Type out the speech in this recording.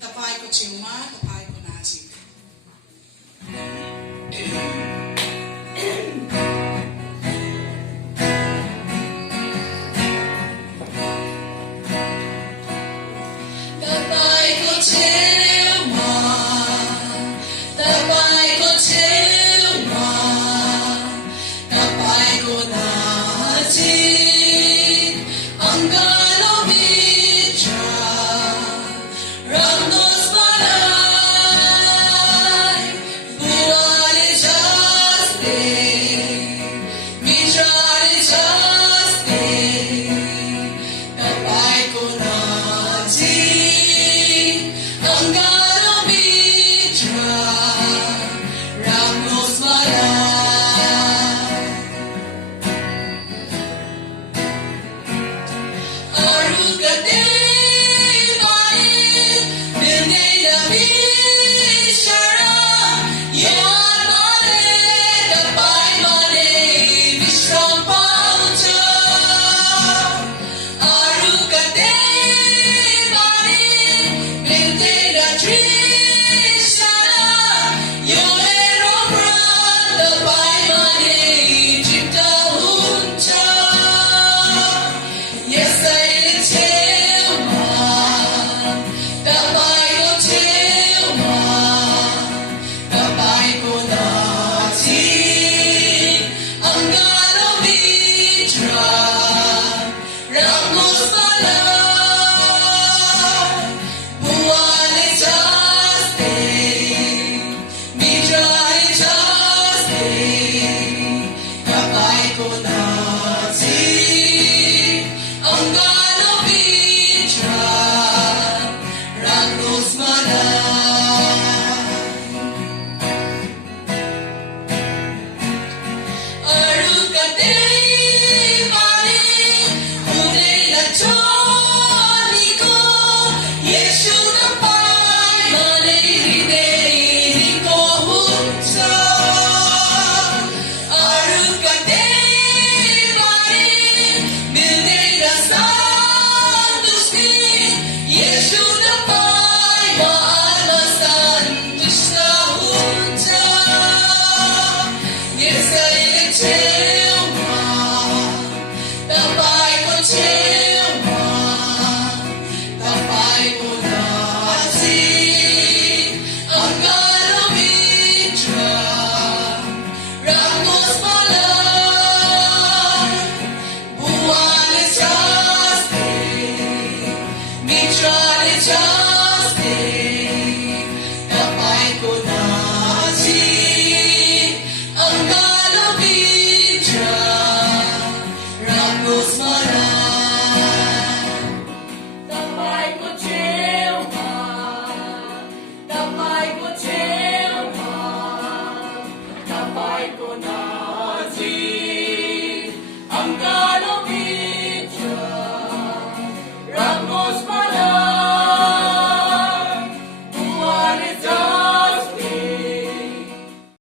Tapayko Chuma, Tapayko Nasik. Tapayko Chuma, Tapayko Chuma, Tapayko Nasik, ang galomitra, Ramos Malay, Buwali Jaste, Mitrali Jaste, Tapayko Nasik, ang galomitra, Ramos Malay. Arugate mail, Bilneda Bishara, Yan Mane, Tapay Mane, Bishram Paucha. Arugate mail, Bilneda Trishara, Yolero Bran, Tapay Mane, Chipta Huncha. Yes, I tell ma, Tapayko Chuma, Tapayko Nasik, ang galomitra, Ramos Malay, Buwali Jaste, Mitrali Jaste, Tapayko Nasik, ang galomitra,